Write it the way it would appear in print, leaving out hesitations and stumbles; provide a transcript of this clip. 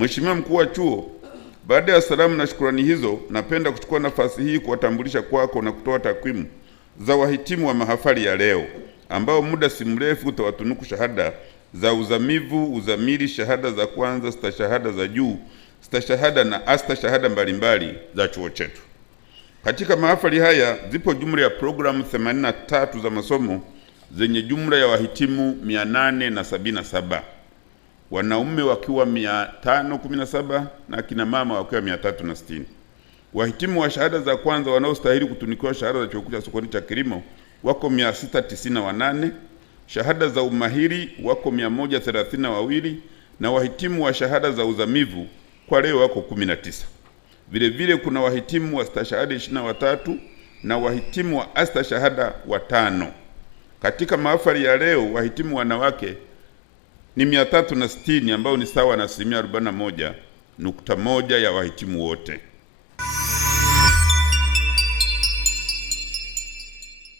Mheshimiwa Mkuu wa Chuo, baada ya salamu na shukrani hizo, napenda kuchukua nafasi hii kuwatambulisha kwako na kutoa takwimu za wahitimu wa mahafali ya leo ambao muda si mrefu utawatunuku shahada za uzamivu, uzamili, shahada za kwanza, stashahada za juu, stashahada na astashahada mbalimbali za chuo chetu. Katika mahafali haya zipo jumla ya programu 83 za masomo zenye jumla ya wahitimu 877, wanaume wakiwa 517 na akina mama wakiwa 360. Wahitimu wa shahada za kwanza wanaostahili kutunikiwa shahada za chuo kikuu cha Sokoine cha kilimo wako 698, shahada za umahiri wako 132, na wahitimu wa shahada za uzamivu kwa leo wako 19. Vile vile kuna wahitimu wa stashahada 23 na wahitimu wa astashahada 5. Katika mahafali ya leo wahitimu wanawake ni 360 ambao ni sawa na 41.1% ya wahitimu wote.